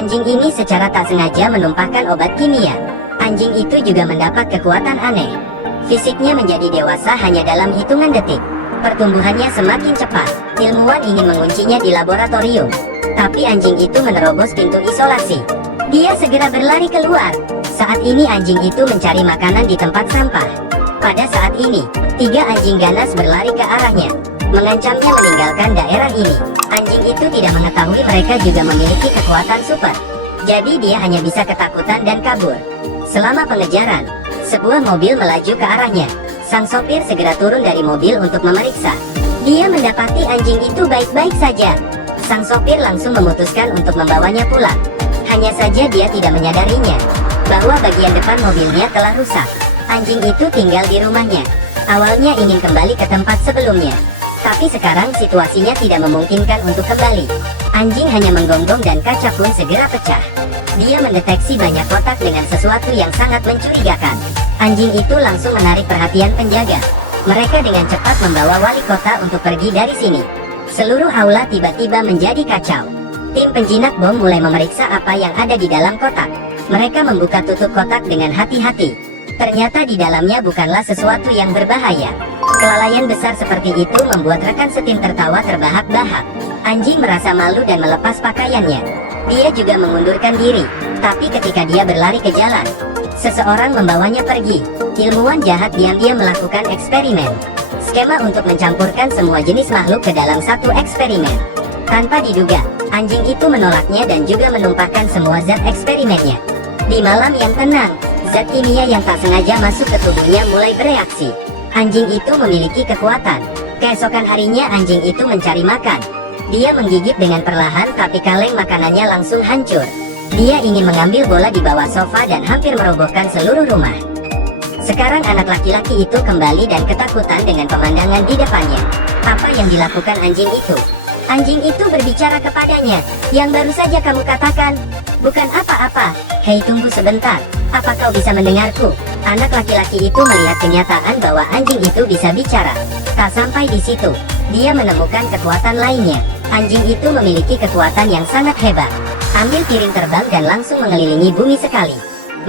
Anjing ini secara tak sengaja menumpahkan obat kimia. Anjing itu juga mendapat kekuatan aneh. Fisiknya menjadi dewasa hanya dalam hitungan detik. Pertumbuhannya semakin cepat. Ilmuwan ingin menguncinya di laboratorium. Tapi anjing itu menerobos pintu isolasi. Dia segera berlari keluar. Saat ini anjing itu mencari makanan di tempat sampah. Pada saat ini, 3 anjing ganas berlari ke arahnya, mengancamnya meninggalkan daerah ini. Anjing itu tidak mengetahui mereka juga memiliki kekuatan super. Jadi dia hanya bisa ketakutan dan kabur. Selama pengejaran, sebuah mobil melaju ke arahnya. Sang sopir segera turun dari mobil untuk memeriksa. Dia mendapati anjing itu baik-baik saja. Sang sopir langsung memutuskan untuk membawanya pulang. Hanya saja dia tidak menyadarinya bahwa bagian depan mobilnya telah rusak. Anjing itu tinggal di rumahnya. Awalnya ingin kembali ke tempat sebelumnya, tapi sekarang situasinya tidak memungkinkan untuk kembali. Anjing hanya menggonggong dan kaca pun segera pecah. Dia mendeteksi banyak kotak dengan sesuatu yang sangat mencurigakan. Anjing itu langsung menarik perhatian penjaga. Mereka dengan cepat membawa wali kota untuk pergi dari sini. Seluruh aula tiba-tiba menjadi kacau. Tim penjinak bom mulai memeriksa apa yang ada di dalam kotak. Mereka membuka tutup kotak dengan hati-hati. Ternyata di dalamnya bukanlah sesuatu yang berbahaya. Kelalaian besar seperti itu membuat rekan setim tertawa terbahak-bahak. Anjing merasa malu dan melepas pakaiannya. Dia juga mengundurkan diri. Tapi ketika dia berlari ke jalan, seseorang membawanya pergi. Ilmuwan jahat diam-diam melakukan eksperimen. Skema untuk mencampurkan semua jenis makhluk ke dalam satu eksperimen. Tanpa diduga, anjing itu menolaknya dan juga menumpahkan semua zat eksperimennya. Di malam yang tenang, zat kimia yang tak sengaja masuk ke tubuhnya mulai bereaksi. Anjing itu memiliki kekuatan. Keesokan harinya anjing itu mencari makan. Dia menggigit dengan perlahan tapi kaleng makanannya langsung hancur. Dia ingin mengambil bola di bawah sofa dan hampir merobohkan seluruh rumah. Sekarang anak laki-laki itu kembali dan ketakutan dengan pemandangan di depannya. Apa yang dilakukan anjing itu? Anjing itu berbicara kepadanya. Yang baru saja kamu katakan, bukan apa-apa. Hei, tunggu sebentar. Apa kau bisa mendengarku? Anak laki-laki itu melihat kenyataan bahwa anjing itu bisa bicara. Tak sampai di situ, dia menemukan kekuatan lainnya. Anjing itu memiliki kekuatan yang sangat hebat. Ambil piring terbang dan langsung mengelilingi bumi sekali.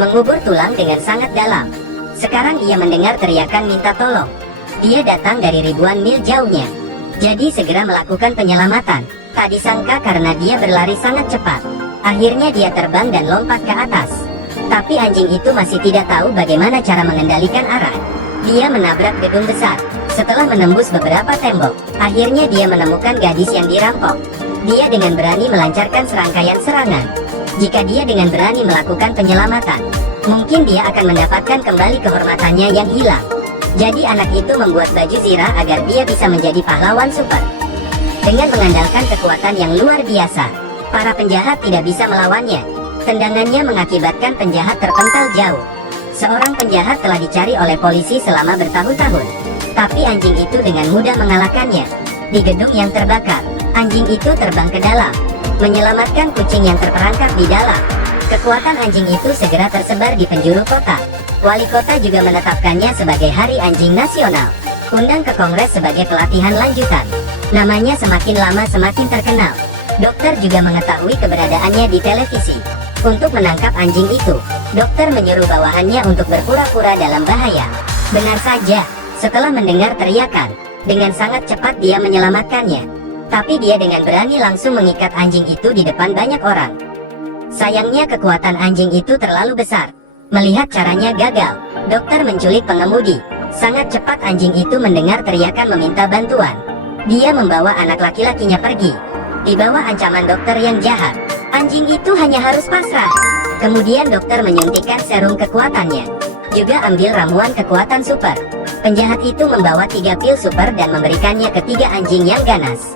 Mengubur tulang dengan sangat dalam. Sekarang ia mendengar teriakan minta tolong. Dia datang dari ribuan mil jauhnya. Jadi segera melakukan penyelamatan. Tak disangka karena dia berlari sangat cepat. Akhirnya dia terbang dan lompat ke atas. Tapi anjing itu masih tidak tahu bagaimana cara mengendalikan arah. Dia menabrak gedung besar. Setelah menembus beberapa tembok, akhirnya dia menemukan gadis yang dirampok. Dia dengan berani melancarkan serangkaian serangan. Jika dia dengan berani melakukan penyelamatan, mungkin dia akan mendapatkan kembali kehormatannya yang hilang. Jadi anak itu membuat baju zirah agar dia bisa menjadi pahlawan super. Dengan mengandalkan kekuatan yang luar biasa, para penjahat tidak bisa melawannya. Tendangannya mengakibatkan penjahat terpental jauh. Seorang penjahat telah dicari oleh polisi selama bertahun-tahun. Tapi anjing itu dengan mudah mengalahkannya. Di gedung yang terbakar, anjing itu terbang ke dalam, menyelamatkan kucing yang terperangkap di dalam. Kekuatan anjing itu segera tersebar di penjuru kota. Wali kota juga menetapkannya sebagai Hari Anjing Nasional. Undang ke Kongres sebagai pelatihan lanjutan. Namanya semakin lama semakin terkenal. Dokter juga mengetahui keberadaannya di televisi. Untuk menangkap anjing itu, dokter menyuruh bawahannya untuk berpura-pura dalam bahaya. Benar saja, setelah mendengar teriakan, dengan sangat cepat dia menyelamatkannya. Tapi dia dengan berani langsung mengikat anjing itu di depan banyak orang. Sayangnya kekuatan anjing itu terlalu besar. Melihat caranya gagal, dokter menculik pengemudi. Sangat cepat anjing itu mendengar teriakan meminta bantuan. Dia membawa anak laki-lakinya pergi. Di bawah ancaman dokter yang jahat, anjing itu hanya harus pasrah. Kemudian dokter menyuntikkan serum kekuatannya. Juga ambil ramuan kekuatan super. Penjahat itu membawa 3 pil super dan memberikannya ke 3 anjing yang ganas.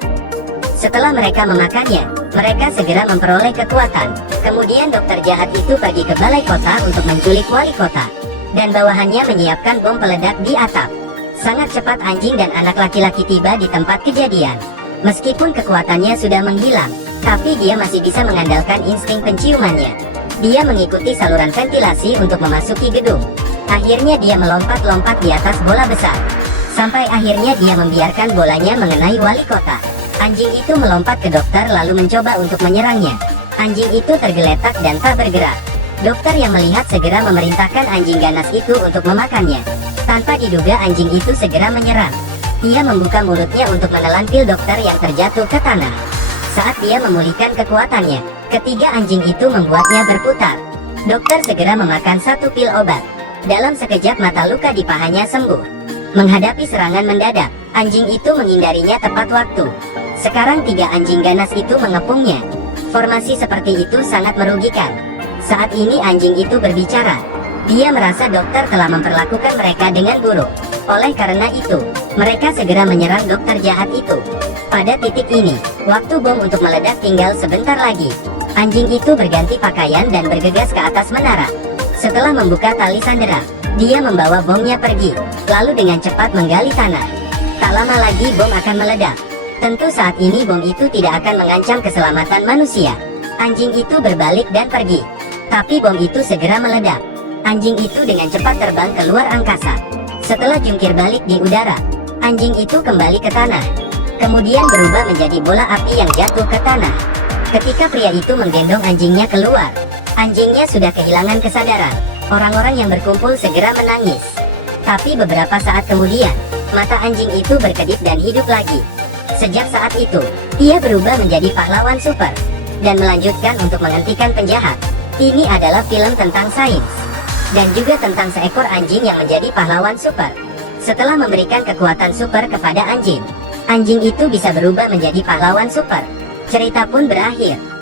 Setelah mereka memakannya, mereka segera memperoleh kekuatan. Kemudian dokter jahat itu pergi ke balai kota untuk menculik wali kota. Dan bawahannya menyiapkan bom peledak di atap. Sangat cepat anjing dan anak laki-laki tiba di tempat kejadian. Meskipun kekuatannya sudah menghilang, tapi dia masih bisa mengandalkan insting penciumannya. Dia mengikuti saluran ventilasi untuk memasuki gedung. Akhirnya dia melompat-lompat di atas bola besar. Sampai akhirnya dia membiarkan bolanya mengenai wali kota. Anjing itu melompat ke dokter lalu mencoba untuk menyerangnya. Anjing itu tergeletak dan tak bergerak. Dokter yang melihat segera memerintahkan anjing ganas itu untuk memakannya. Tanpa diduga anjing itu segera menyerang. Ia membuka mulutnya untuk menelan pil dokter yang terjatuh ke tanah. Saat dia memulihkan kekuatannya, ketiga anjing itu membuatnya berputar. Dokter segera memakan satu pil obat. Dalam sekejap mata luka di pahanya sembuh. Menghadapi serangan mendadak, anjing itu menghindarinya tepat waktu. Sekarang tiga anjing ganas itu mengepungnya. Formasi seperti itu sangat merugikan. Saat ini anjing itu berbicara. Dia merasa dokter telah memperlakukan mereka dengan buruk. Oleh karena itu, mereka segera menyerang dokter jahat itu. Pada titik ini, waktu bom untuk meledak tinggal sebentar lagi. Anjing itu berganti pakaian dan bergegas ke atas menara. Setelah membuka tali sandera, dia membawa bomnya pergi, lalu dengan cepat menggali tanah. Tak lama lagi bom akan meledak. Tentu saat ini bom itu tidak akan mengancam keselamatan manusia. Anjing itu berbalik dan pergi. Tapi bom itu segera meledak. Anjing itu dengan cepat terbang keluar angkasa. Setelah jungkir balik di udara, anjing itu kembali ke tanah. Kemudian berubah menjadi bola api yang jatuh ke tanah. Ketika pria itu menggendong anjingnya keluar, anjingnya sudah kehilangan kesadaran. Orang-orang yang berkumpul segera menangis. Tapi beberapa saat kemudian, mata anjing itu berkedip dan hidup lagi. Sejak saat itu, ia berubah menjadi pahlawan super dan melanjutkan untuk menghentikan penjahat. Ini adalah film tentang sains dan juga tentang seekor anjing yang menjadi pahlawan super. Setelah memberikan kekuatan super kepada anjing, anjing itu bisa berubah menjadi pahlawan super. Cerita pun berakhir.